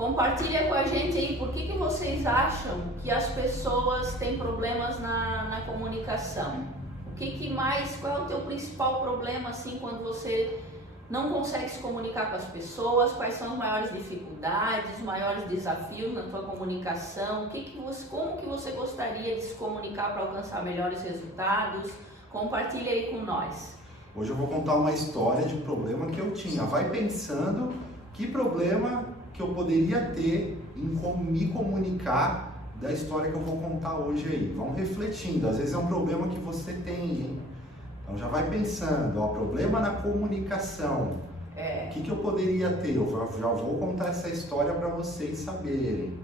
Compartilha com a gente aí por que vocês acham que as pessoas têm problemas na comunicação. Qual é o teu principal problema assim quando você não consegue se comunicar com as pessoas? Quais são as maiores dificuldades, os maiores desafios na tua comunicação? Como que você gostaria de se comunicar para alcançar melhores resultados? Compartilha aí com nós. Hoje eu vou contar uma história de um problema que eu tinha. Vai pensando que problema que eu poderia ter em me comunicar da história que eu vou contar hoje aí. Vão refletindo, às vezes é um problema que você tem, hein? Então já vai pensando, ó, problema na comunicação. O que eu poderia ter? Eu já vou contar essa história para vocês saberem.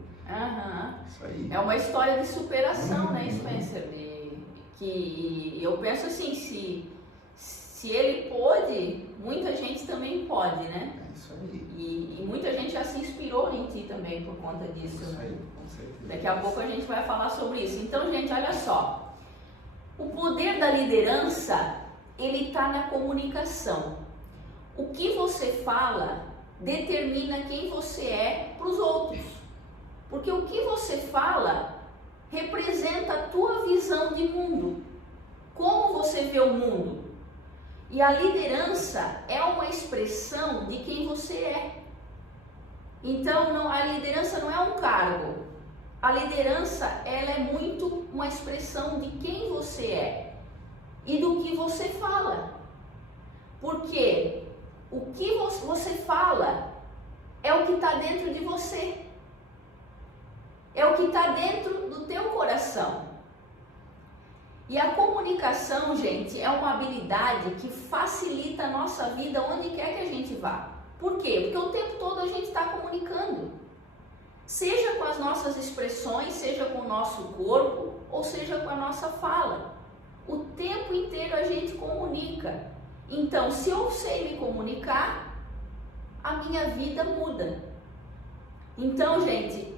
Isso aí. É uma história de superação, né, Spencer? Que eu penso assim, se ele pôde, muita gente também pode, né? É isso aí. E muita gente já se inspirou em ti também por conta disso. Isso aí, com certeza. Daqui a pouco a gente vai falar sobre isso. Então, gente, olha só. O poder da liderança, ele está na comunicação. O que você fala determina quem você é para os outros. Porque o que você fala representa a tua visão de mundo. Como você vê o mundo. E a liderança é uma expressão de quem você é. Então, a liderança não é um cargo. A liderança, ela é muito uma expressão de quem você é e do que você fala. Porque o que você fala é o que está dentro de você. É o que está dentro do teu coração. E a comunicação, gente, é uma habilidade que facilita a nossa vida onde quer que a gente vá. Por quê? Porque o tempo todo a gente está comunicando. Seja com as nossas expressões, seja com o nosso corpo, ou seja com a nossa fala. O tempo inteiro a gente comunica. Então, se eu sei me comunicar, a minha vida muda. Então, gente,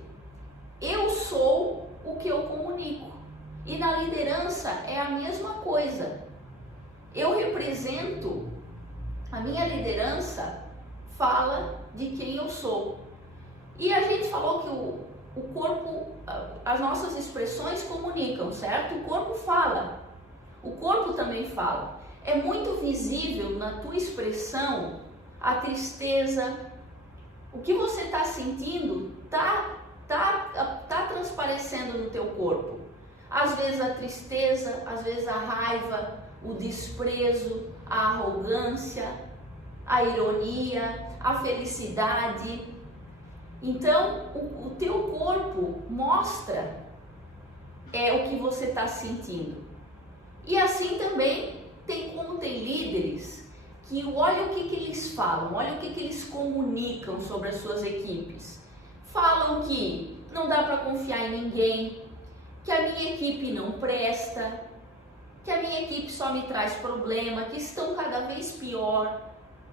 eu sou o que eu comunico. E na liderança é a mesma coisa. Eu represento, a minha liderança fala de quem eu sou. E a gente falou que o corpo, as nossas expressões comunicam, certo? O corpo fala, o corpo também fala. É muito visível na tua expressão a tristeza, o que você está sentindo tá transparecendo no teu corpo. Às vezes a tristeza, às vezes a raiva, o desprezo, a arrogância, a ironia, a felicidade. Então, o teu corpo mostra o que você está sentindo. E assim também tem líderes que olha o que eles falam, olha o que eles comunicam sobre as suas equipes. Falam que não dá para confiar em ninguém, que a minha equipe não presta, que a minha equipe só me traz problema, que estão cada vez pior,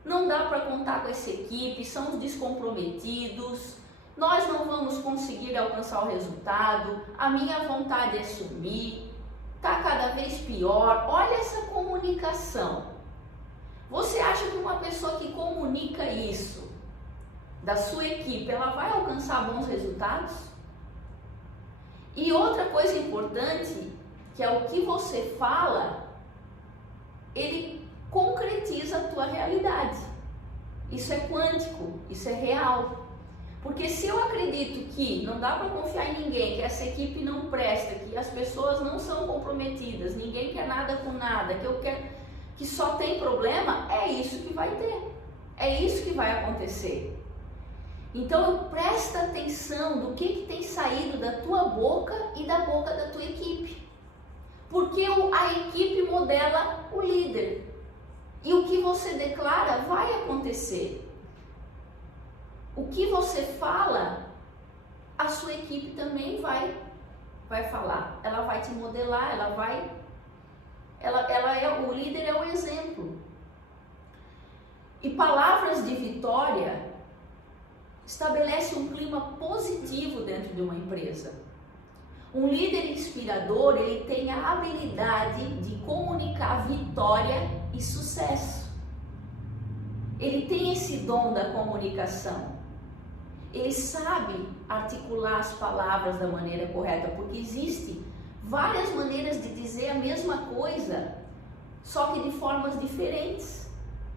não dá para contar com essa equipe, são descomprometidos, nós não vamos conseguir alcançar o resultado, a minha vontade é sumir, está cada vez pior. Olha essa comunicação. Você acha que uma pessoa que comunica isso da sua equipe, ela vai alcançar bons resultados? E outra coisa importante, que é o que você fala, ele concretiza a tua realidade. Isso é quântico, isso é real. Porque se eu acredito que não dá para confiar em ninguém, que essa equipe não presta, que as pessoas não são comprometidas, ninguém quer nada com nada, que só tem problema, é isso que vai ter. É isso que vai acontecer. Então, presta atenção do que tem saído da tua boca e da boca da tua equipe. Porque a equipe modela o líder. E o que você declara vai acontecer. O que você fala, a sua equipe também vai falar. Ela vai te modelar, o líder é o exemplo. E palavras de vitória estabelece um clima positivo dentro de uma empresa. Um líder inspirador, ele tem a habilidade de comunicar vitória e sucesso. Ele tem esse dom da comunicação. ele sabe articular as palavras da maneira correta, porque existe várias maneiras de dizer a mesma coisa, só que de formas diferentes.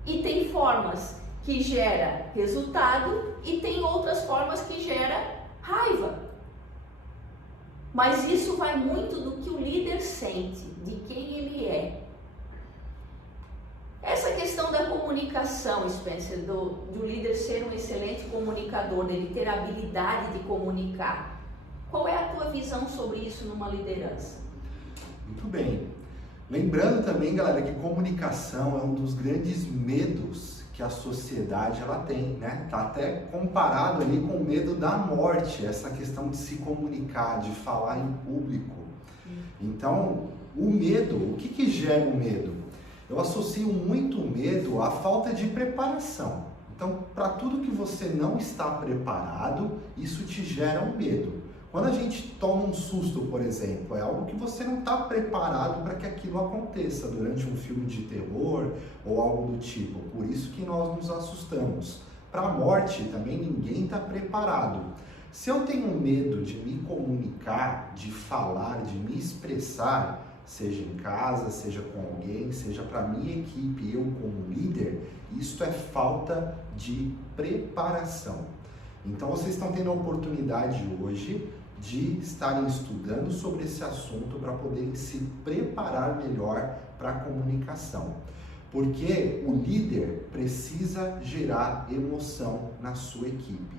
E tem formas que gera resultado e tem outras formas que gera raiva. Mas isso vai muito do que o líder sente, de quem ele é. Essa questão da comunicação, Spencer, do líder ser um excelente comunicador, dele ter a habilidade de comunicar. Qual é a tua visão sobre isso numa liderança? Muito bem. Lembrando também, galera, que comunicação é um dos grandes medos que a sociedade ela tem, né? Tá até comparado ali com o medo da morte, essa questão de se comunicar, de falar em público. Então, o medo, o que gera o medo? Eu associo muito o medo à falta de preparação. Então, para tudo que você não está preparado, isso te gera um medo. Quando a gente toma um susto, por exemplo, é algo que você não está preparado para que aquilo aconteça durante um filme de terror ou algo do tipo. Por isso que nós nos assustamos. Para a morte, também ninguém está preparado. Se eu tenho medo de me comunicar, de falar, de me expressar, seja em casa, seja com alguém, seja para minha equipe, eu como líder, isso é falta de preparação. Então vocês estão tendo a oportunidade hoje de estarem estudando sobre esse assunto para poderem se preparar melhor para a comunicação. Porque o líder precisa gerar emoção na sua equipe.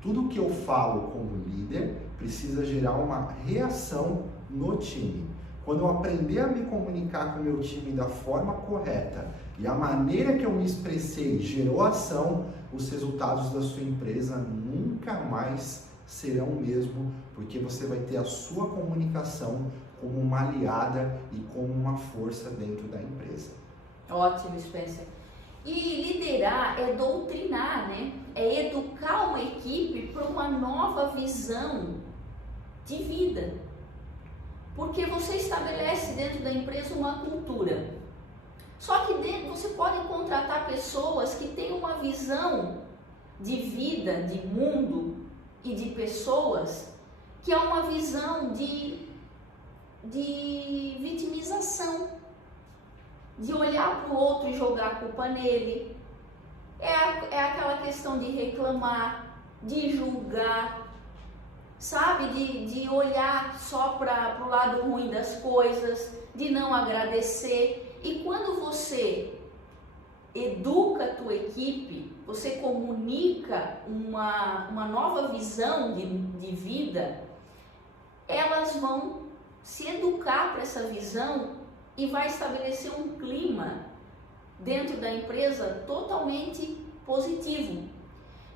Tudo que eu falo como líder precisa gerar uma reação no time. Quando eu aprender a me comunicar com o meu time da forma correta e a maneira que eu me expressei gerou ação, os resultados da sua empresa nunca mais serão o mesmo, porque você vai ter a sua comunicação como uma aliada e como uma força dentro da empresa. Ótimo, Spencer. E liderar é doutrinar, né? É educar uma equipe para uma nova visão de vida. Porque você estabelece dentro da empresa uma cultura. Só que dentro você pode contratar pessoas que têm uma visão de vida, de mundo e de pessoas, que é uma visão de vitimização, de olhar para o outro e jogar a culpa nele. É aquela questão de reclamar, de julgar, sabe? De olhar só para o lado ruim das coisas, de não agradecer. E quando você educa a tua equipe, você comunica uma nova visão de vida, elas vão se educar para essa visão e vai estabelecer um clima dentro da empresa totalmente positivo.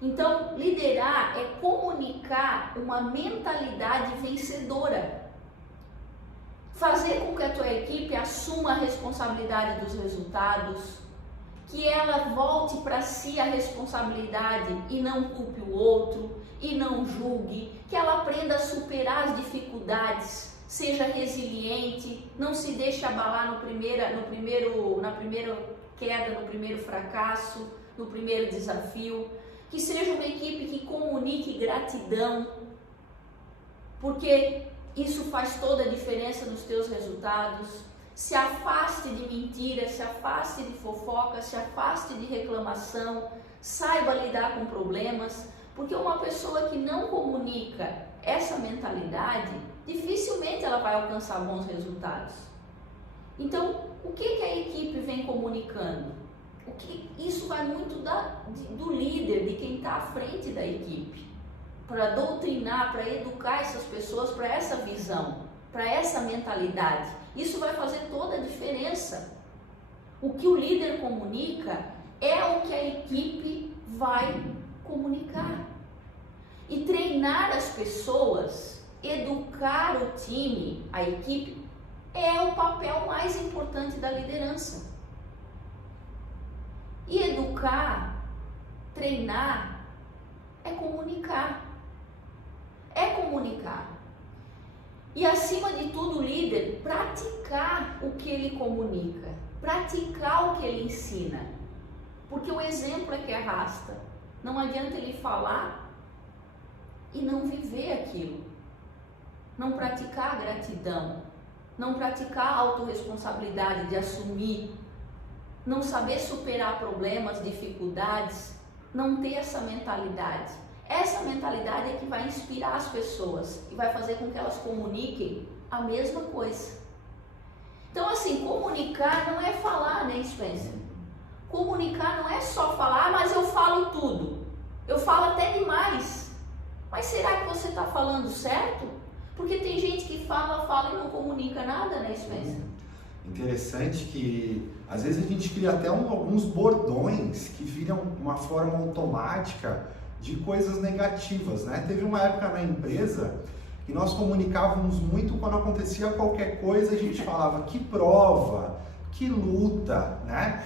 Então, liderar é comunicar uma mentalidade vencedora. Fazer com que a tua equipe assuma a responsabilidade dos resultados, que ela volte para si a responsabilidade e não culpe o outro, e não julgue, que ela aprenda a superar as dificuldades, seja resiliente, não se deixe abalar na primeira queda, no primeiro fracasso, no primeiro desafio, que seja uma equipe que comunique gratidão, porque isso faz toda a diferença nos teus resultados. Se afaste de mentiras, se afaste de fofoca, se afaste de reclamação, saiba lidar com problemas, porque uma pessoa que não comunica essa mentalidade, dificilmente ela vai alcançar bons resultados. Então, o que a equipe vem comunicando? Isso vai muito do líder, de quem está à frente da equipe, para doutrinar, para educar essas pessoas para essa visão, para essa mentalidade. Isso vai fazer toda a diferença. O que o líder comunica é o que a equipe vai comunicar. E treinar as pessoas, educar o time, a equipe, é o papel mais importante da liderança. E educar, treinar, é comunicar. É comunicar. E acima de tudo, o líder, praticar o que ele comunica, praticar o que ele ensina. Porque o exemplo é que arrasta. Não adianta ele falar e não viver aquilo, não praticar a gratidão, não praticar a autorresponsabilidade de assumir, não saber superar problemas, dificuldades, não ter essa mentalidade. Essa mentalidade é que vai inspirar as pessoas e vai fazer com que elas comuniquem a mesma coisa. Então, assim, comunicar não é falar, né, Spencer? Comunicar não é só falar, mas eu falo tudo. Eu falo até demais. Mas será que você está falando certo? Porque tem gente que fala e não comunica nada, né, Spencer? Interessante que às vezes a gente cria até alguns bordões que viram uma forma automática de coisas negativas, né? Teve uma época na empresa que nós comunicávamos muito quando acontecia qualquer coisa, a gente falava que prova, que luta, né?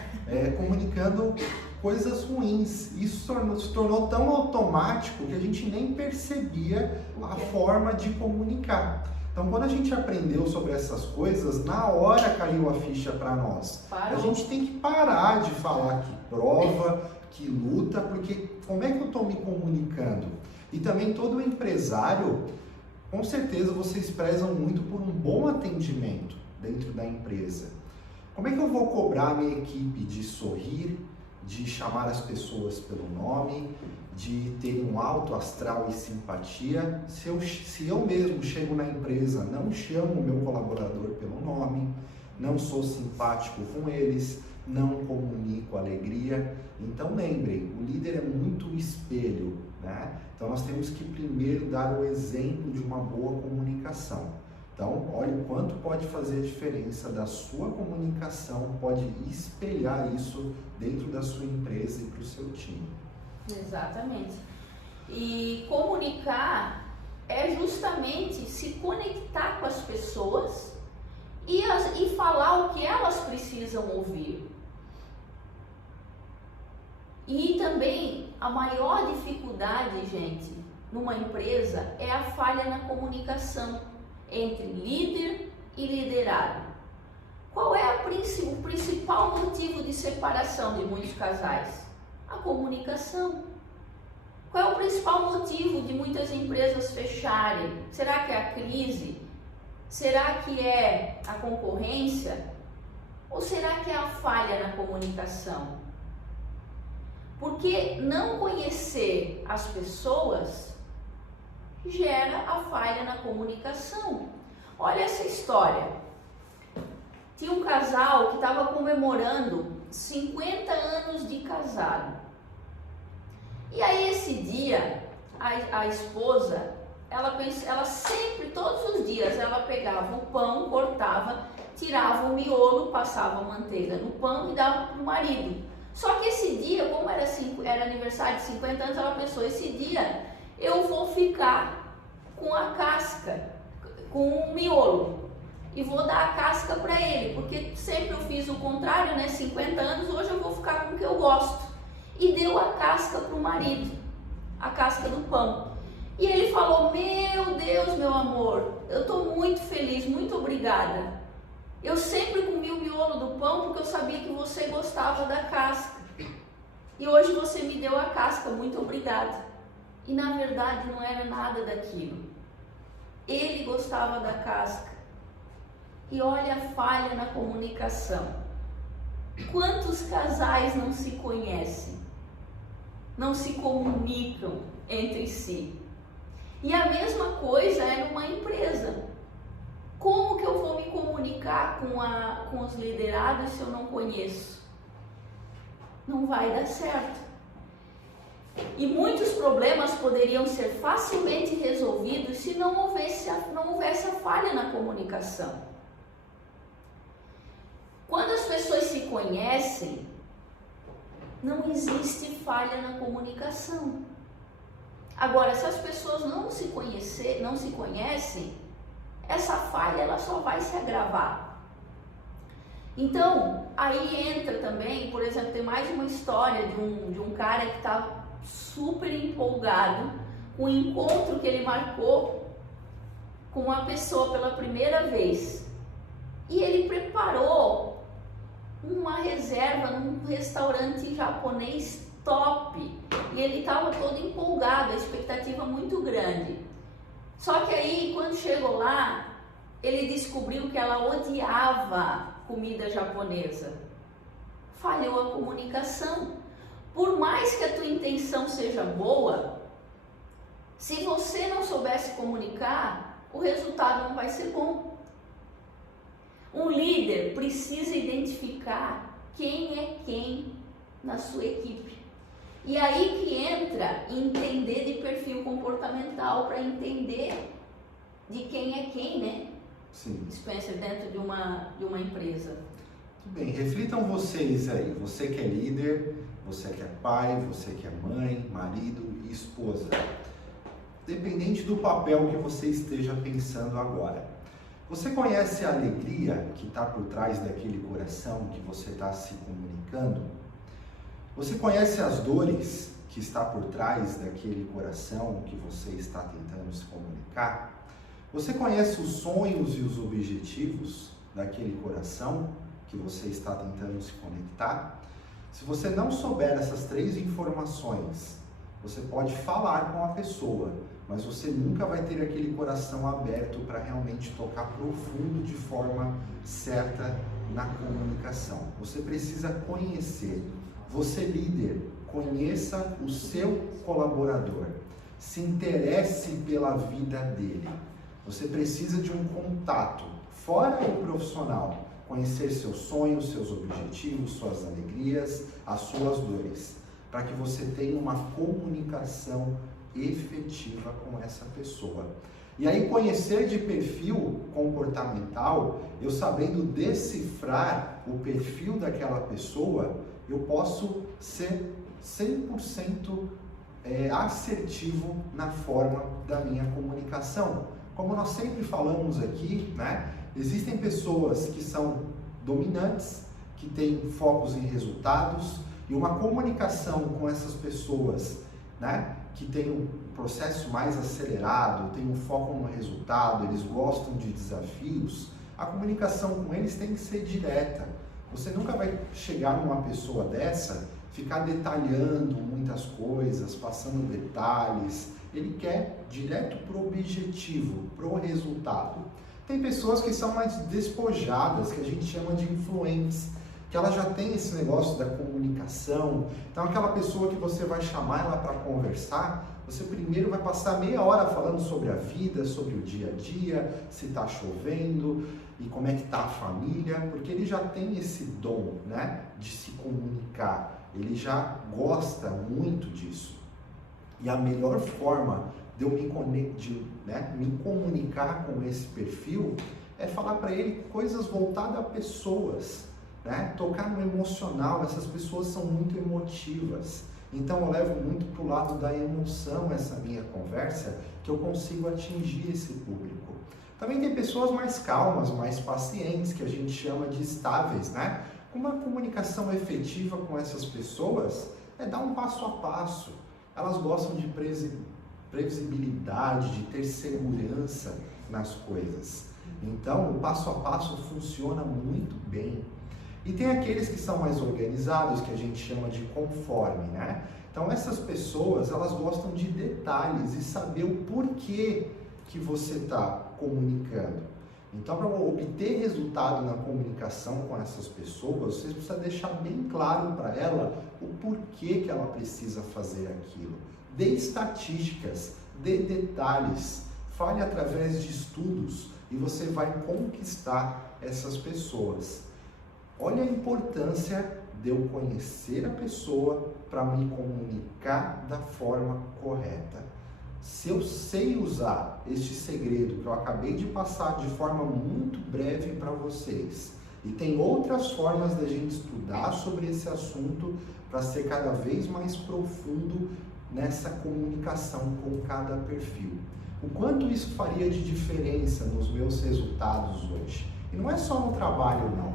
Comunicando coisas ruins. Isso se tornou tão automático que a gente nem percebia a forma de comunicar. Então, quando a gente aprendeu sobre essas coisas, na hora caiu a ficha para nós. A gente tem que parar de falar que prova, que luta, porque como é que eu estou me comunicando? E também todo empresário, com certeza vocês prezam muito por um bom atendimento dentro da empresa. Como é que eu vou cobrar a minha equipe de sorrir, de chamar as pessoas pelo nome, de ter um alto astral e simpatia, se eu mesmo chego na empresa, não chamo o meu colaborador pelo nome, não sou simpático com eles, não comunico alegria? Então lembrem, o líder é muito espelho, né? Então nós temos que primeiro dar o exemplo de uma boa comunicação. Então, olha o quanto pode fazer a diferença da sua comunicação, pode espelhar isso dentro da sua empresa e para o seu time. Exatamente. E comunicar é justamente se conectar com as pessoas e falar o que elas precisam ouvir. E também a maior dificuldade, gente, numa empresa é a falha na comunicação entre líder e liderado. Qual é o principal motivo de separação de muitos casais? A comunicação. Qual é o principal motivo de muitas empresas fecharem? Será que é a crise? Será que é a concorrência? Ou será que é a falha na comunicação? Porque não conhecer as pessoas gera a falha na comunicação. Olha essa história. Tinha um casal que estava comemorando 50 anos de casado. E aí esse dia, a esposa, ela sempre, todos os dias, ela pegava o pão, cortava, tirava o miolo, passava manteiga no pão e dava para o marido. Só que esse dia, como era aniversário de 50 anos, ela pensou, esse dia eu vou ficar com a casca, com o miolo, e vou dar a casca para ele, porque sempre eu fiz o contrário, né? 50 anos, hoje eu vou ficar com o que eu gosto. E deu a casca para o marido, a casca do pão. E ele falou, meu Deus, meu amor, eu estou muito feliz, muito obrigada. Eu sempre comi o miolo do pão porque eu sabia que você gostava da casca. E hoje você me deu a casca, muito obrigada. E na verdade não era nada daquilo. Ele gostava da casca. E olha a falha na comunicação. Quantos casais não se conhecem? Não se comunicam entre si? E a mesma coisa é numa empresa. Como que eu vou me comunicar com os liderados se eu não conheço? Não vai dar certo. E muitos problemas poderiam ser facilmente resolvidos se não houvesse a falha na comunicação. Quando as pessoas se conhecem, não existe falha na comunicação. Agora, se as pessoas não se conhecem, essa falha ela só vai se agravar. Então, aí entra também, por exemplo, tem mais uma história de um cara que está super empolgado com o encontro que ele marcou com uma pessoa pela primeira vez. E ele preparou uma reserva num restaurante japonês top. E ele estava todo empolgado, a expectativa muito grande. Só que aí, quando chegou lá, ele descobriu que ela odiava comida japonesa. Falhou a comunicação. Por mais que a tua intenção seja boa, se você não soubesse comunicar, o resultado não vai ser bom. Um líder precisa identificar quem é quem na sua equipe. E aí que entra entender de perfil comportamental para entender de quem é quem, né? Sim. Spencer, dentro de uma empresa. Tudo bem, reflitam vocês aí, você que é líder, você que é pai, você que é mãe, marido e esposa. Dependente do papel que você esteja pensando agora. Você conhece a alegria que está por trás daquele coração que você está se comunicando? Você conhece as dores que está por trás daquele coração que você está tentando se comunicar? Você conhece os sonhos e os objetivos daquele coração que você está tentando se conectar? Se você não souber essas 3 informações, você pode falar com a pessoa, mas você nunca vai ter aquele coração aberto para realmente tocar profundo de forma certa na comunicação. Você precisa conhecer. Você, líder, conheça o seu colaborador. Se interesse pela vida dele. Você precisa de um contato, fora o profissional. Conhecer seus sonhos, seus objetivos, suas alegrias, as suas dores. Para que você tenha uma comunicação efetiva com essa pessoa. E aí, conhecer de perfil comportamental, eu sabendo decifrar o perfil daquela pessoa, eu posso ser 100% assertivo na forma da minha comunicação. Como nós sempre falamos aqui, né? Existem pessoas que são dominantes, que têm focos em resultados, e uma comunicação com essas pessoas, né, que tem um processo mais acelerado, tem um foco no resultado, eles gostam de desafios, a comunicação com eles tem que ser direta. Você nunca vai chegar numa pessoa dessa, ficar detalhando muitas coisas, passando detalhes. Ele quer direto para o objetivo, para o resultado. Tem pessoas que são mais despojadas, que a gente chama de influentes, que ela já tem esse negócio da comunicação. Então, aquela pessoa que você vai chamar ela para conversar, você primeiro vai passar meia hora falando sobre a vida, sobre o dia a dia, se está chovendo e como é que está a família, porque ele já tem esse dom, né, de se comunicar. Ele já gosta muito disso. E a melhor forma de eu me comunicar com esse perfil é falar para ele coisas voltadas a pessoas, né? Tocar no emocional. Essas pessoas são muito emotivas, então eu levo muito para o lado da emoção essa minha conversa, que eu consigo atingir esse público. Também tem pessoas mais calmas, mais pacientes, que a gente chama de estáveis, né? Uma comunicação efetiva com essas pessoas é dar um passo a passo. Elas gostam de previsibilidade, de ter segurança nas coisas. Então, o passo a passo funciona muito bem. E tem aqueles que são mais organizados, que a gente chama de conforme, né? Então, essas pessoas, elas gostam de detalhes e saber o porquê que você está comunicando. Então, para obter resultado na comunicação com essas pessoas, você precisa deixar bem claro para ela o porquê que ela precisa fazer aquilo. Dê estatísticas, dê detalhes, fale através de estudos e você vai conquistar essas pessoas. Olha a importância de eu conhecer a pessoa para me comunicar da forma correta. Se eu sei usar este segredo que eu acabei de passar de forma muito breve para vocês, e tem outras formas da gente estudar sobre esse assunto para ser cada vez mais profundo nessa comunicação com cada perfil. O quanto isso faria de diferença nos meus resultados hoje? E não é só no trabalho, não.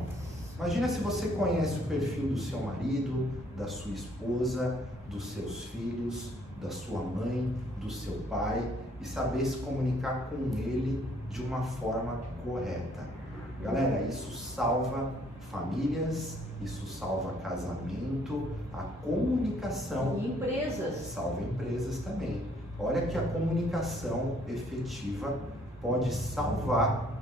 Imagina se você conhece o perfil do seu marido, da sua esposa, dos seus filhos, da sua mãe, do seu pai, e saber se comunicar com ele de uma forma correta. Galera, isso salva famílias, isso salva casamento, a comunicação. E empresas. Salva empresas também. Olha que a comunicação efetiva pode salvar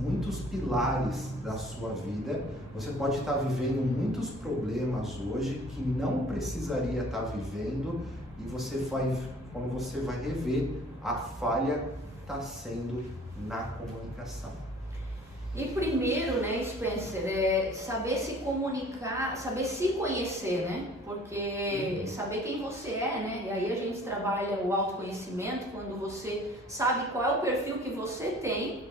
muitos pilares da sua vida. Você pode estar vivendo muitos problemas hoje que não precisaria estar vivendo, e quando você vai rever, a falha está sendo na comunicação. E primeiro, né, Spencer, saber se comunicar, saber se conhecer, né? Porque saber quem você é, né? E aí a gente trabalha o autoconhecimento quando você sabe qual é o perfil que você tem,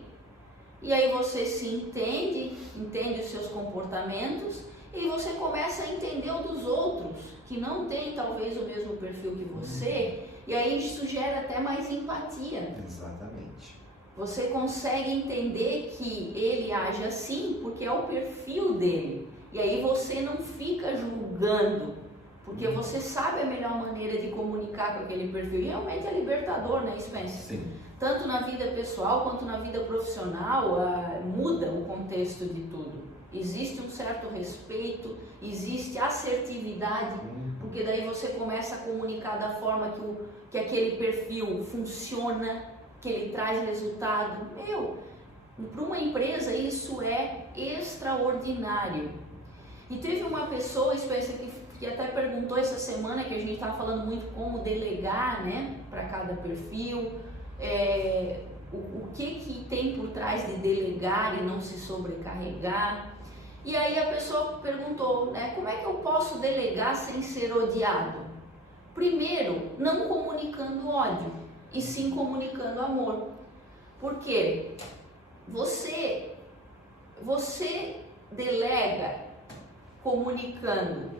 e aí você se entende os seus comportamentos, e você começa a entender o dos outros, que não tem talvez o mesmo perfil que você, e aí isso gera até mais empatia. Exatamente. Você consegue entender que ele age assim porque é o perfil dele. E aí você não fica julgando, porque você sabe a melhor maneira de comunicar com aquele perfil. E realmente é libertador, né, Spencer? Sim. Tanto na vida pessoal quanto na vida profissional, muda o contexto de tudo. Existe um certo respeito, existe assertividade, porque daí você começa a comunicar da forma que aquele perfil funciona, que ele traz resultado. Para uma empresa isso é extraordinário. E teve uma pessoa, que até perguntou essa semana, que a gente estava falando muito como delegar, né, para cada perfil, o que tem por trás de delegar e não se sobrecarregar. E aí a pessoa perguntou, né, como é que eu posso delegar sem ser odiado? Primeiro, não comunicando ódio, e sim comunicando amor. Porque você delega comunicando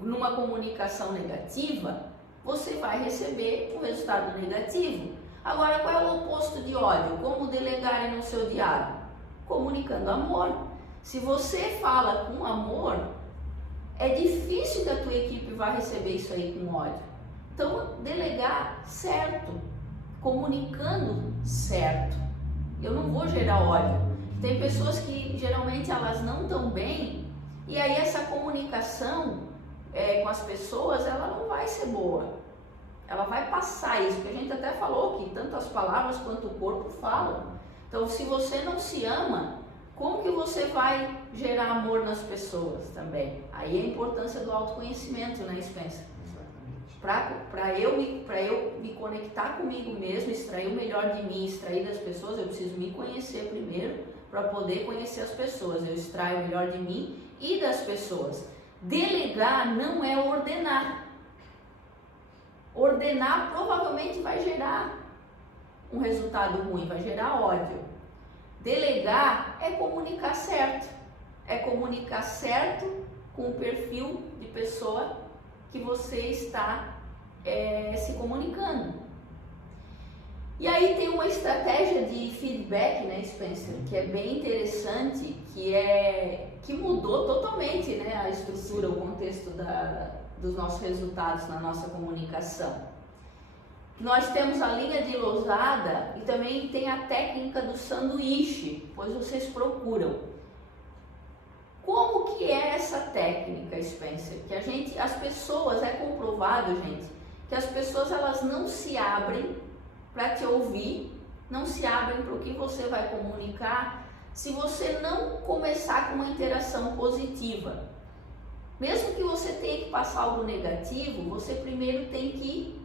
numa comunicação negativa, você vai receber um resultado negativo. Agora, qual é o oposto de ódio? Como delegar e não ser odiado? Comunicando amor. Se você fala com amor, é difícil que a tua equipe vá receber isso aí com ódio. Então, delegar certo, comunicando certo. Eu não vou gerar ódio. Tem pessoas que geralmente elas não estão bem, e aí essa comunicação com as pessoas, ela não vai ser boa. Ela vai passar isso, porque a gente até falou que tanto as palavras quanto o corpo falam. Então, se você não se ama, como que você vai gerar amor nas pessoas também? Aí é a importância do autoconhecimento, né, Spencer? Para eu me conectar comigo mesmo, extrair o melhor de mim, extrair das pessoas, eu preciso me conhecer primeiro para poder conhecer as pessoas. Eu extraio o melhor de mim e das pessoas. Delegar não é ordenar. Ordenar provavelmente vai gerar um resultado ruim, vai gerar ódio. Delegar é comunicar certo. É comunicar certo com o perfil de pessoa que você está se comunicando. E aí tem uma estratégia de feedback, né, Spencer, que é bem interessante, que mudou totalmente, né, a estrutura, o contexto dos nossos resultados na nossa comunicação. Nós temos a linha de Losada e também tem a técnica do sanduíche, pois vocês procuram. Como que é essa técnica, Spencer? Que as pessoas, é comprovado, gente, que as pessoas elas não se abrem para te ouvir, não se abrem para o que você vai comunicar, se você não começar com uma interação positiva. Mesmo que você tenha que passar algo negativo, você primeiro tem que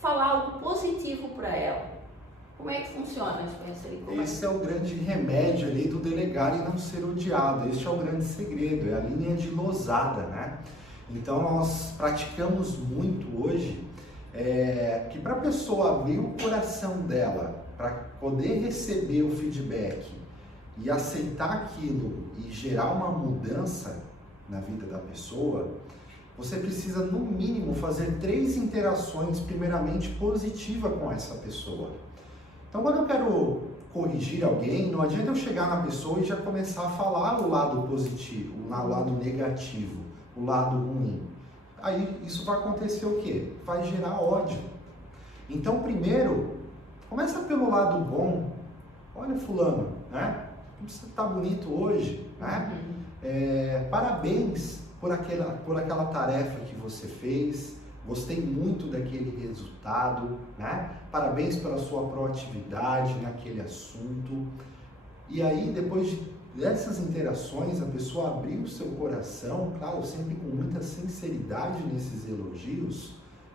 falar algo positivo para ela. Como é que funciona, Spencer? Esse é o grande remédio ali do delegar e não ser odiado. Este é o grande segredo, é a linha de Losada, né? Então nós praticamos muito hoje que para a pessoa abrir o coração dela, para poder receber o feedback e aceitar aquilo e gerar uma mudança na vida da pessoa, você precisa no mínimo fazer 3 interações primeiramente positivas com essa pessoa. Então, quando eu quero corrigir alguém, não adianta eu chegar na pessoa e já começar a falar o lado positivo, o lado negativo, o lado ruim. Aí isso vai acontecer o quê? Vai gerar ódio. Então, primeiro, começa pelo lado bom. Olha fulano, né? Você está bonito hoje, né? Parabéns por aquela tarefa que você fez, gostei muito daquele resultado, né? Parabéns pela sua proatividade naquele assunto. E aí, depois dessas interações, a pessoa abrir o seu coração, claro, sempre com muita sinceridade nesses elogios,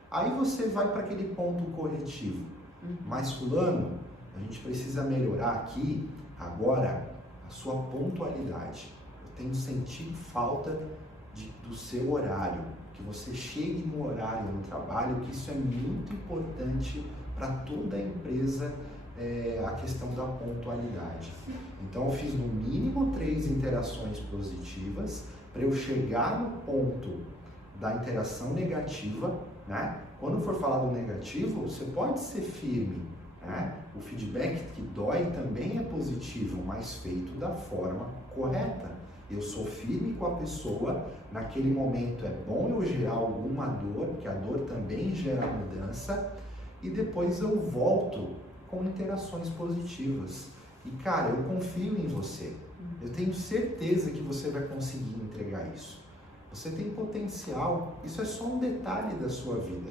aí você vai para aquele ponto corretivo. Mas fulano, a gente precisa melhorar aqui, agora, a sua pontualidade. Eu tenho sentido falta do seu horário, que você chegue no horário no trabalho, que isso é muito importante para toda a empresa, a questão da pontualidade. Então eu fiz no mínimo 3 interações positivas para eu chegar no ponto da interação negativa, né? Quando for falar do negativo, você pode ser firme, né? O feedback que dói também é positivo, mas feito da forma correta. Eu sou firme com a pessoa, naquele momento é bom eu gerar alguma dor, que a dor também gera mudança, e depois eu volto com interações positivas. E cara, eu confio em você. Eu tenho certeza que você vai conseguir entregar isso. Você tem potencial, isso é só um detalhe da sua vida,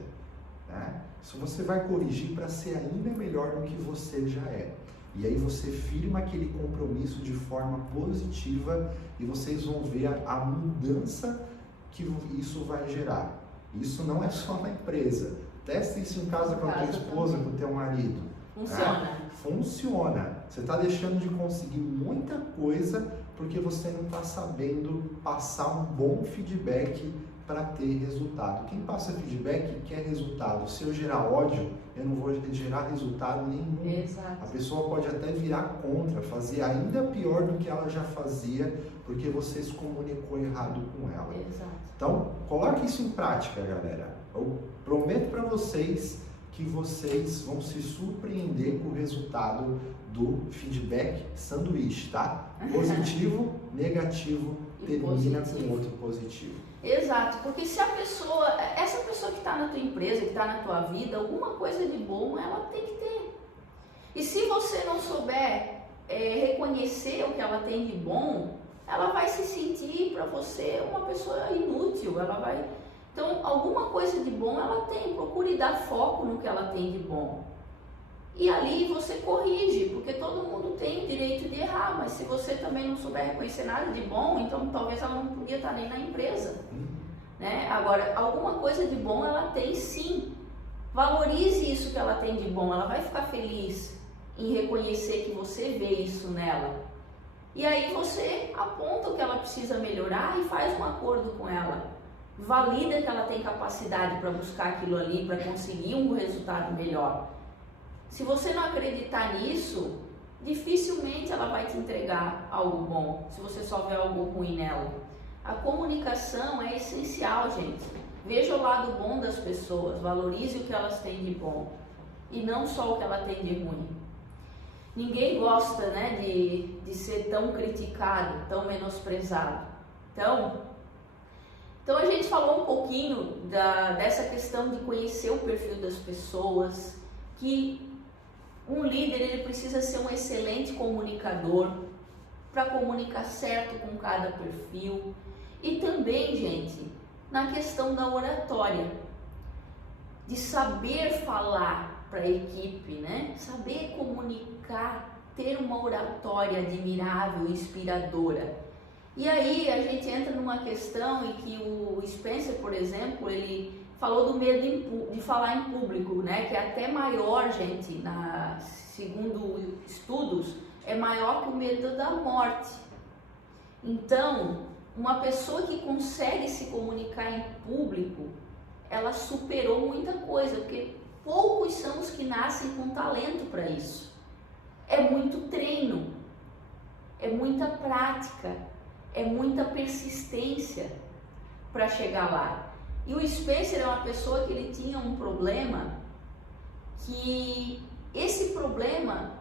né? Isso você vai corrigir para ser ainda melhor do que você já é. E aí você firma aquele compromisso de forma positiva e vocês vão ver a mudança que isso vai gerar. Isso não é só na empresa. Teste isso em casa com a tua esposa, com o teu marido. Funciona. Funciona. Você está deixando de conseguir muita coisa porque você não está sabendo passar um bom feedback para ter resultado. Quem passa feedback quer resultado. Se eu gerar ódio, eu não vou gerar resultado nenhum. Exato. A pessoa pode até virar contra, fazer ainda pior do que ela já fazia, porque você se comunicou errado com ela. Exato. Então, coloque isso em prática, galera. Eu prometo para vocês que vocês vão se surpreender com o resultado do feedback sanduíche, tá? Positivo, negativo, termina com outro positivo. Exato, porque se essa pessoa que está na tua empresa, que está na tua vida, alguma coisa de bom ela tem que ter. E se você não souber reconhecer o que ela tem de bom, ela vai se sentir para você uma pessoa inútil, Então, alguma coisa de bom ela tem, procure dar foco no que ela tem de bom. E ali você corrige, porque todo mundo tem o direito de errar, mas se você também não souber reconhecer nada de bom, então talvez ela não podia estar nem na empresa. Né? Agora, alguma coisa de bom ela tem sim. Valorize isso que ela tem de bom, ela vai ficar feliz em reconhecer que você vê isso nela. E aí você aponta o que ela precisa melhorar e faz um acordo com ela. Valida que ela tem capacidade para buscar aquilo ali, para conseguir um resultado melhor. Se você não acreditar nisso, dificilmente ela vai te entregar algo bom, se você só vê algo ruim nela. A comunicação é essencial, gente. Veja o lado bom das pessoas, valorize o que elas têm de bom e não só o que ela tem de ruim. Ninguém gosta, né, de ser tão criticado, tão menosprezado. Então a gente falou um pouquinho dessa questão de conhecer o perfil das pessoas, que um líder ele precisa ser um excelente comunicador para comunicar certo com cada perfil. E também, gente, na questão da oratória, de saber falar para a equipe, né? Saber comunicar, ter uma oratória admirável, inspiradora. E aí a gente entra numa questão em que o Spencer, por exemplo, ele falou do medo de falar em público, né? Que é até maior, gente, segundo estudos, é maior que o medo da morte. Então, uma pessoa que consegue se comunicar em público, ela superou muita coisa, porque poucos são os que nascem com talento para isso. É muito treino, é muita prática, é muita persistência para chegar lá. E o Spencer é uma pessoa que ele tinha um problema, que esse problema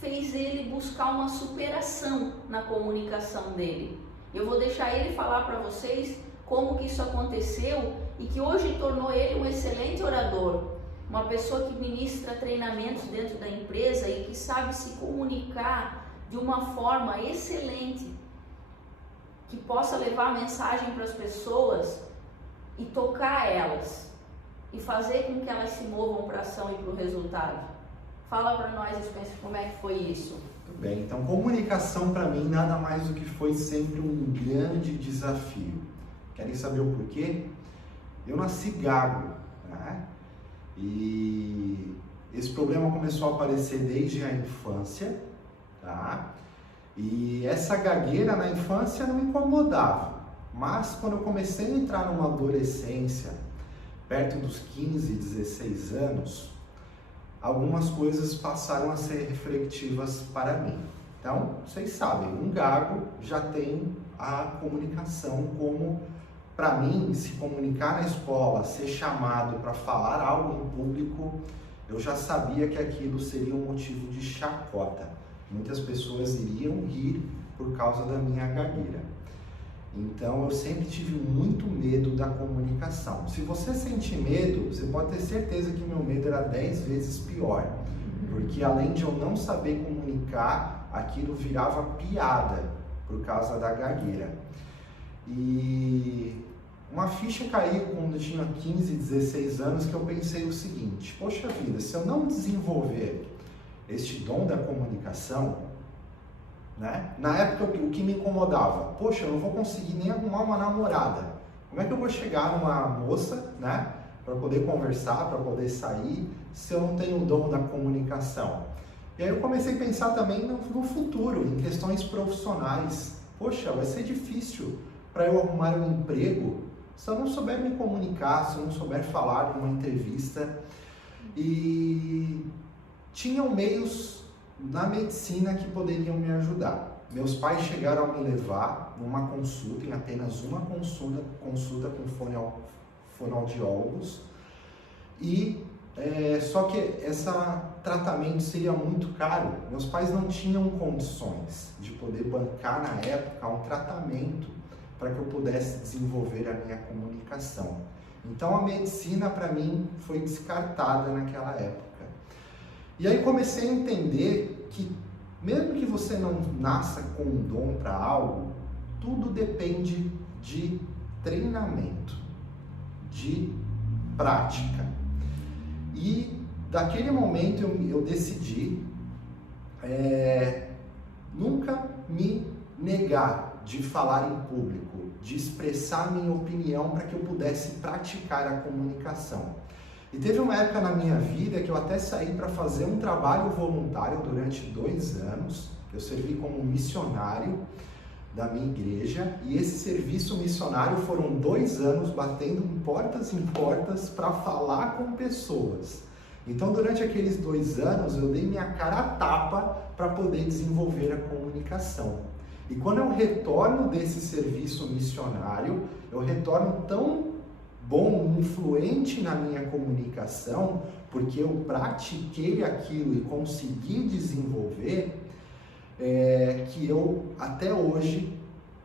fez ele buscar uma superação na comunicação dele. Eu vou deixar ele falar para vocês como que isso aconteceu e que hoje tornou ele um excelente orador, uma pessoa que ministra treinamentos dentro da empresa e que sabe se comunicar de uma forma excelente, que possa levar a mensagem para as pessoas e tocar elas e fazer com que elas se movam para a ação e para o resultado. Fala para nós, Spencer, como é que foi isso? Muito bem, então comunicação para mim nada mais do que foi sempre um grande desafio. Querem saber o porquê? Eu nasci gago, né? E esse problema começou a aparecer desde a infância, tá? E essa gagueira na infância não me incomodava, mas quando eu comecei a entrar numa adolescência, perto dos 15, 16 anos, algumas coisas passaram a ser reflexivas para mim. Então, vocês sabem, um gago já tem a comunicação como, para mim, se comunicar na escola, ser chamado para falar algo em público, eu já sabia que aquilo seria um motivo de chacota. Muitas pessoas iriam rir por causa da minha gagueira. Então, eu sempre tive muito medo da comunicação. Se você sente medo, você pode ter certeza que meu medo era 10 vezes pior. Porque além de eu não saber comunicar, aquilo virava piada por causa da gagueira. E uma ficha caiu quando eu tinha 15, 16 anos, que eu pensei o seguinte: poxa vida, se eu não desenvolver este dom da comunicação, né? Na época o que me incomodava, poxa, eu não vou conseguir nem arrumar uma namorada. Como é que eu vou chegar numa moça, né, para poder conversar, para poder sair, se eu não tenho o dom da comunicação? E aí eu comecei a pensar também no futuro, em questões profissionais. Poxa, vai ser difícil para eu arrumar um emprego se eu não souber me comunicar, se eu não souber falar numa entrevista. E tinham meios na medicina que poderiam me ajudar. Meus pais chegaram a me levar numa consulta, em apenas uma consulta com fonoaudiólogos, e só que esse tratamento seria muito caro. Meus pais não tinham condições de poder bancar na época um tratamento para que eu pudesse desenvolver a minha comunicação. Então a medicina para mim foi descartada naquela época. E aí comecei a entender que mesmo que você não nasça com um dom para algo, tudo depende de treinamento, de prática. E daquele momento eu decidi nunca me negar de falar em público, de expressar minha opinião para que eu pudesse praticar a comunicação. E teve uma época na minha vida que eu até saí para fazer um trabalho voluntário durante 2 anos. Eu servi como missionário da minha igreja, e esse serviço missionário foram 2 anos batendo em portas para falar com pessoas. Então, durante aqueles 2 anos, eu dei minha cara a tapa para poder desenvolver a comunicação. E quando eu retorno desse serviço missionário, eu retorno tão bom, influente na minha comunicação, porque eu pratiquei aquilo e consegui desenvolver, que eu, até hoje,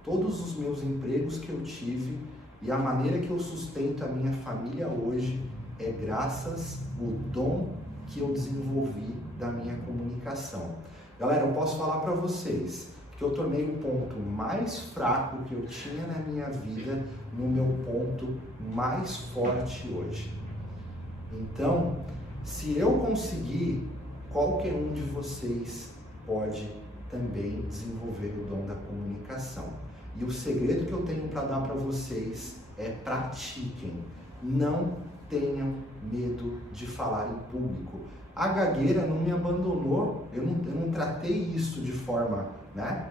todos os meus empregos que eu tive e a maneira que eu sustento a minha família hoje é graças ao dom que eu desenvolvi da minha comunicação. Galera, eu posso falar para vocês que eu tornei o ponto mais fraco que eu tinha na minha vida no meu ponto mais forte hoje. Então, se eu conseguir, qualquer um de vocês pode também desenvolver o dom da comunicação. E o segredo que eu tenho para dar para vocês é: pratiquem, não tenham medo de falar em público. A gagueira não me abandonou, eu não tratei isso de forma, né,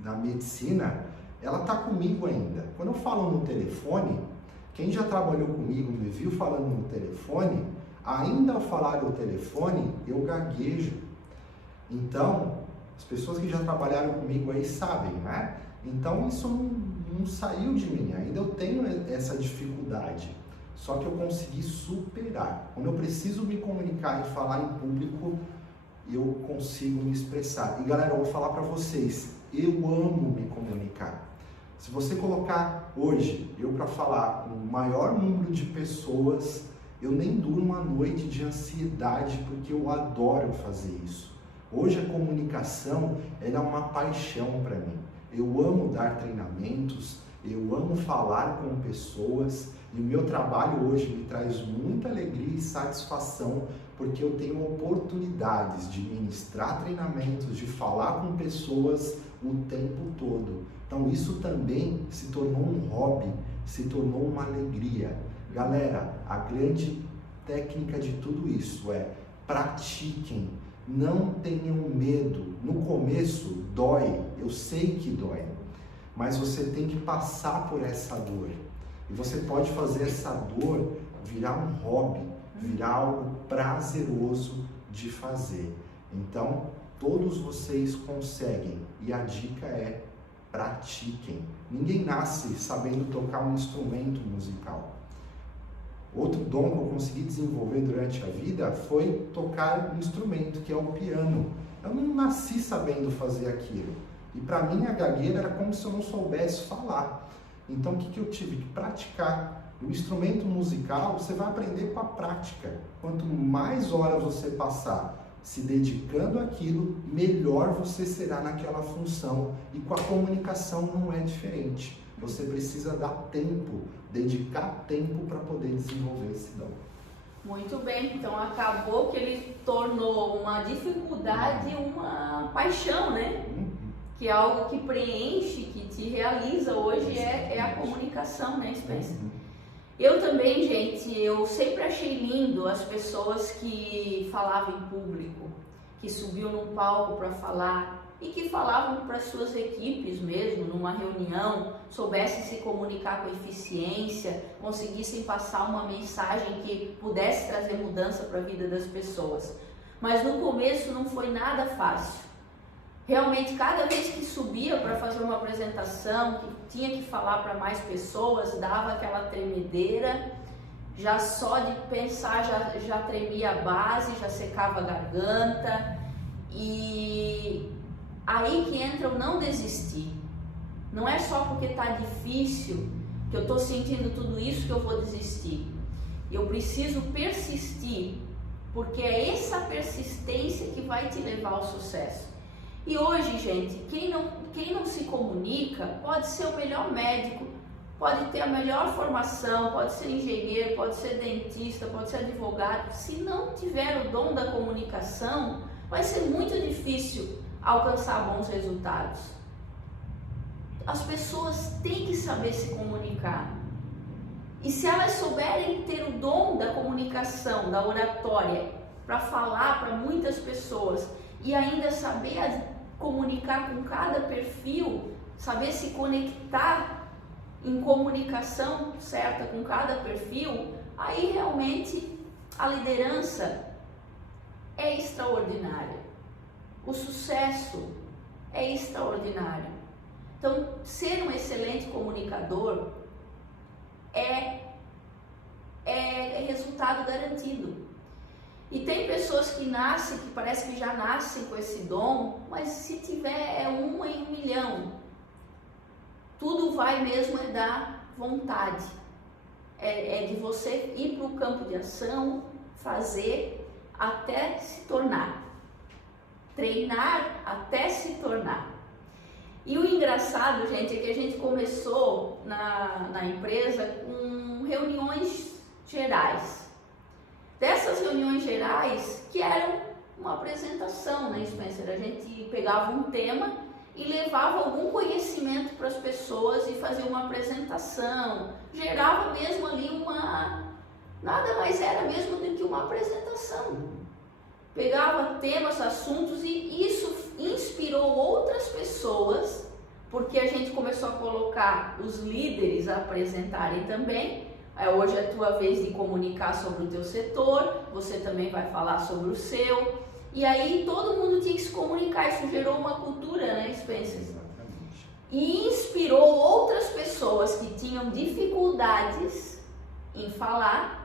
na medicina, ela está comigo ainda. Quando eu falo no telefone, quem já trabalhou comigo, me viu falando no telefone, ainda ao falar no telefone, eu gaguejo. Então, as pessoas que já trabalharam comigo aí sabem, né? Então, isso não saiu de mim, ainda eu tenho essa dificuldade. Só que eu consegui superar. Quando eu preciso me comunicar e falar em público, eu consigo me expressar. E galera, eu vou falar para vocês, eu amo me comunicar. Se você colocar hoje eu para falar com o maior número de pessoas, eu nem durmo uma noite de ansiedade, porque eu adoro fazer isso. Hoje a comunicação, ela é uma paixão para mim. Eu amo dar treinamentos, eu amo falar com pessoas e o meu trabalho hoje me traz muita alegria e satisfação porque eu tenho oportunidades de ministrar treinamentos, de falar com pessoas o tempo todo. Então isso também se tornou um hobby, se tornou uma alegria. Galera, a grande técnica de tudo isso é pratiquem, não tenham medo. No começo dói, eu sei que dói, mas você tem que passar por essa dor. E você pode fazer essa dor virar um hobby, virar algo prazeroso de fazer. Então, todos vocês conseguem. E a dica é pratiquem. Ninguém nasce sabendo tocar um instrumento musical. Outro dom que eu consegui desenvolver durante a vida foi tocar um instrumento, que é o piano. Eu não nasci sabendo fazer aquilo. E para mim a gagueira era como se eu não soubesse falar. Então o que eu tive que praticar? O instrumento musical você vai aprender com a prática. Quanto mais horas você passar se dedicando àquilo, melhor você será naquela função. E com a comunicação não é diferente. Você precisa dar tempo, dedicar tempo para poder desenvolver esse dom. Muito bem, então acabou que ele tornou uma dificuldade uma paixão, né? Que é algo que preenche, que te realiza hoje é a comunicação, né, Spencer? Eu também, gente, eu sempre achei lindo as pessoas que falavam em público, que subiam num palco para falar e que falavam para suas equipes mesmo, numa reunião, soubessem se comunicar com eficiência, conseguissem passar uma mensagem que pudesse trazer mudança para a vida das pessoas. Mas no começo não foi nada fácil. Realmente, cada vez que subia para fazer uma apresentação, que tinha que falar para mais pessoas, dava aquela tremedeira, já só de pensar já tremia a base, já secava a garganta. E aí que entra o não desistir. Não é só porque está difícil, que eu estou sentindo tudo isso, que eu vou desistir. Eu preciso persistir, porque é essa persistência que vai te levar ao sucesso. E hoje, gente, quem não se comunica pode ser o melhor médico, pode ter a melhor formação, pode ser engenheiro, pode ser dentista, pode ser advogado. Se não tiver o dom da comunicação, vai ser muito difícil alcançar bons resultados. As pessoas têm que saber se comunicar. E se elas souberem ter o dom da comunicação, da oratória, para falar para muitas pessoas e ainda saber comunicar com cada perfil, saber se conectar em comunicação certa com cada perfil, aí realmente a liderança é extraordinária. O sucesso é extraordinário. Então, ser um excelente comunicador é resultado garantido. E tem pessoas que nascem, que parece que já nascem com esse dom, mas se tiver é 1 em 1 milhão. Tudo vai mesmo dar vontade. É de você ir para o campo de ação, fazer até se tornar. Treinar até se tornar. E o engraçado, gente, é que a gente começou na empresa com reuniões gerais. Dessas reuniões gerais, que eram uma apresentação, né, Spencer? A gente pegava um tema e levava algum conhecimento para as pessoas e fazia uma apresentação. Gerava mesmo ali nada mais era mesmo do que uma apresentação. Pegava temas, assuntos e isso inspirou outras pessoas, porque a gente começou a colocar os líderes a apresentarem também. Hoje é a tua vez de comunicar sobre o teu setor, você também vai falar sobre o seu. E aí todo mundo tinha que se comunicar, isso gerou uma cultura, né, Spencer? Exatamente. E inspirou outras pessoas que tinham dificuldades em falar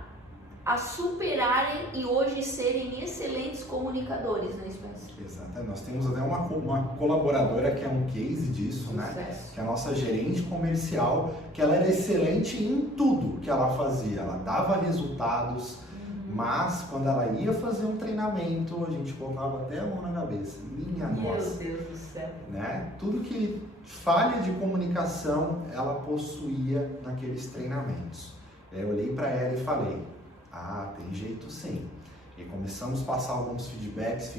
a superarem e hoje serem excelentes comunicadores, né, Spencer? Exatamente. Nós temos até uma colaboradora que é um case disso, Sucesso. né? Que é a nossa gerente comercial, que ela era excelente em tudo que ela fazia. Ela dava resultados, Mas quando ela ia fazer um treinamento, a gente colocava até a mão na cabeça. Minha nossa. Meu Deus do céu. Né? Tudo que falha de comunicação, ela possuía naqueles treinamentos. Eu olhei para ela e falei, tem jeito sim. E começamos a passar alguns feedbacks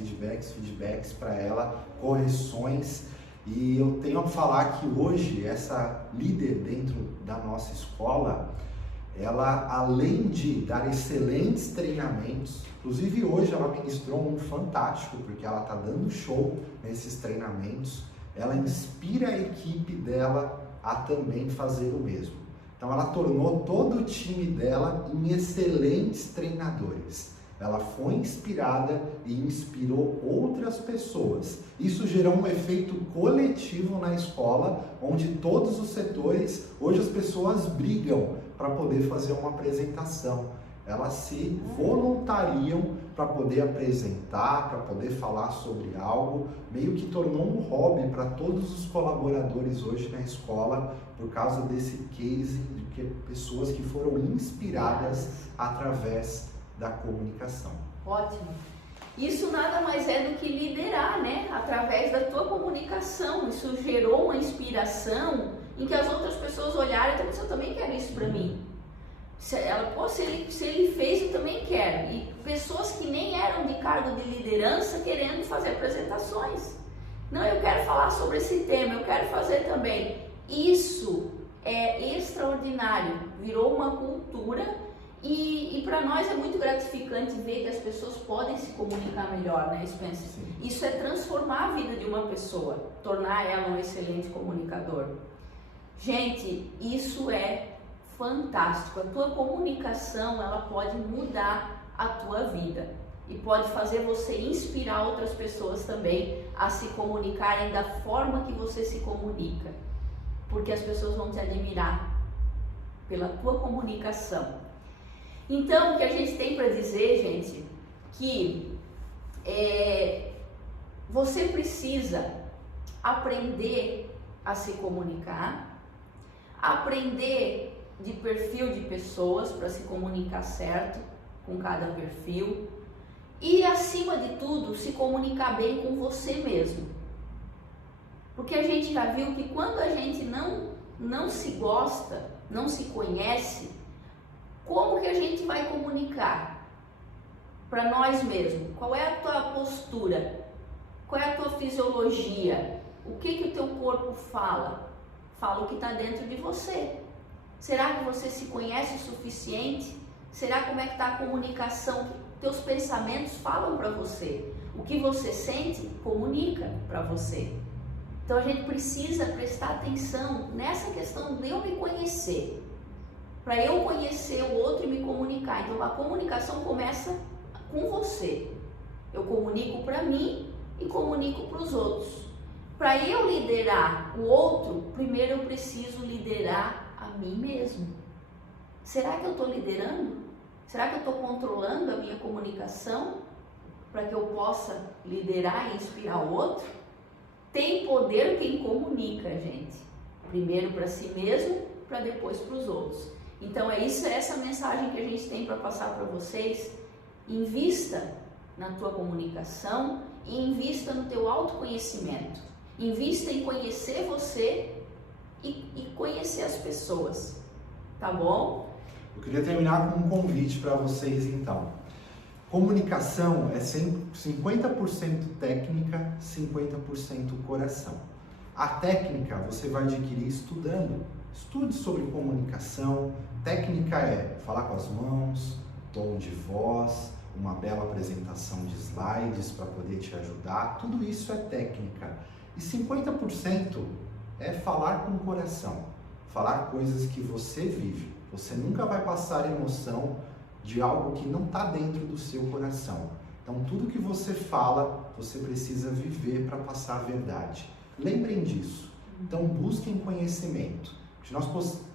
para ela, correções. E eu tenho a falar que hoje essa líder dentro da nossa escola, ela, além de dar excelentes treinamentos, inclusive hoje ela ministrou um fantástico, porque ela está dando show nesses treinamentos, ela inspira a equipe dela a também fazer o mesmo. Então ela tornou todo o time dela em excelentes treinadores. Ela foi inspirada e inspirou outras pessoas. Isso gerou um efeito coletivo na escola, onde todos os setores, hoje as pessoas brigam para poder fazer uma apresentação. Elas se voluntariam para poder apresentar, para poder falar sobre algo, meio que tornou um hobby para todos os colaboradores hoje na escola, por causa desse case de que pessoas que foram inspiradas através da comunicação. Ótimo. Isso nada mais é do que liderar, né? Através da tua comunicação. Isso gerou uma inspiração em que as outras pessoas olharam e eu também quero isso para mim. Se ele fez, eu também quero. E pessoas que nem eram de cargo de liderança querendo fazer apresentações. Não, eu quero falar sobre esse tema, eu quero fazer também. Isso é extraordinário. Virou uma cultura. E para nós é muito gratificante ver que as pessoas podem se comunicar melhor, né, Spencer? Sim. Isso é transformar a vida de uma pessoa, tornar ela um excelente comunicador. Gente, isso é fantástico. A tua comunicação, ela pode mudar a tua vida e pode fazer você inspirar outras pessoas também a se comunicarem da forma que você se comunica, porque as pessoas vão te admirar pela tua comunicação. Então, o que a gente tem para dizer, gente, que você precisa aprender a se comunicar, aprender de perfil de pessoas para se comunicar certo com cada perfil e, acima de tudo, se comunicar bem com você mesmo. Porque a gente já viu que quando a gente não se gosta, não se conhece, como que a gente vai comunicar para nós mesmos? Qual é a tua postura? Qual é a tua fisiologia? O que o teu corpo fala? Fala o que está dentro de você. Será que você se conhece o suficiente? Será como é que está a comunicação? Teus pensamentos falam para você. O que você sente, comunica para você. Então a gente precisa prestar atenção nessa questão de eu me conhecer. Para eu conhecer o outro e me comunicar. Então a comunicação começa com você. Eu comunico para mim e comunico para os outros. Para eu liderar o outro, primeiro eu preciso liderar a mim mesmo. Será que eu estou liderando? Será que eu estou controlando a minha comunicação para que eu possa liderar e inspirar o outro? Tem poder quem comunica, gente. Primeiro para si mesmo, para depois para os outros. Então é essa mensagem que a gente tem para passar para vocês. Invista na tua comunicação e invista no teu autoconhecimento. Invista em conhecer você e conhecer as pessoas, tá bom? Eu queria terminar com um convite para vocês então. Comunicação é 50% técnica, 50% coração. A técnica você vai adquirir estudando. Estude sobre comunicação. Técnica é falar com as mãos, tom de voz, uma bela apresentação de slides para poder te ajudar. Tudo isso é técnica. E 50% é falar com o coração. Falar coisas que você vive. Você nunca vai passar emoção de algo que não está dentro do seu coração. Então, tudo que você fala, você precisa viver para passar a verdade. Lembrem disso. Então, busquem conhecimento.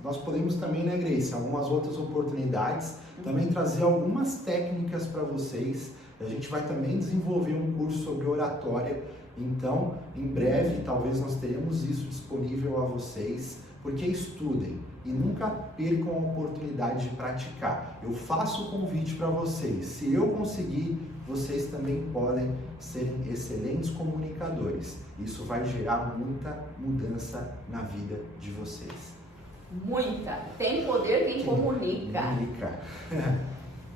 Nós podemos também, né, Grace, algumas outras oportunidades, também trazer algumas técnicas para vocês. A gente vai também desenvolver um curso sobre oratória. Então, em breve, talvez nós teremos isso disponível a vocês, Porque estudem e nunca percam a oportunidade de praticar. Eu faço o convite para vocês. Se eu conseguir, vocês também podem ser excelentes comunicadores. Isso vai gerar muita mudança na vida de vocês. Muita. Tem poder quem comunica.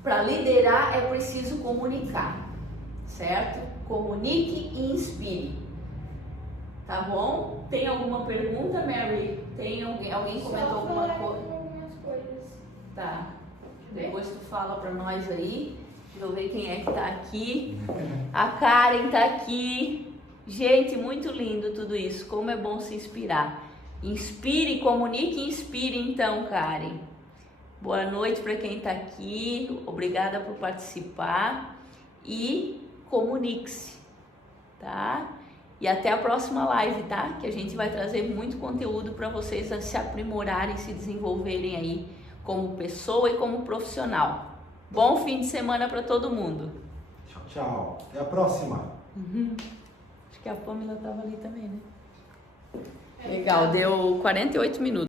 Para liderar é preciso comunicar, certo? Comunique e inspire. Tá bom? Tem alguma pergunta, Mary? Tem alguém comentou alguma coisa? Tá. Depois tu fala para nós aí. Deixa eu ver quem é que tá aqui. A Karen tá aqui. Gente, muito lindo tudo isso. Como é bom se inspirar. Inspire, comunique e inspire então, Karen. Boa noite para quem está aqui. Obrigada por participar. E comunique-se, tá? E até a próxima live, tá? Que a gente vai trazer muito conteúdo para vocês a se aprimorarem, se desenvolverem aí como pessoa e como profissional. Bom fim de semana para todo mundo. Tchau, tchau. Até a próxima. Acho que a Pamela estava ali também, né? Legal, deu 48 minutos.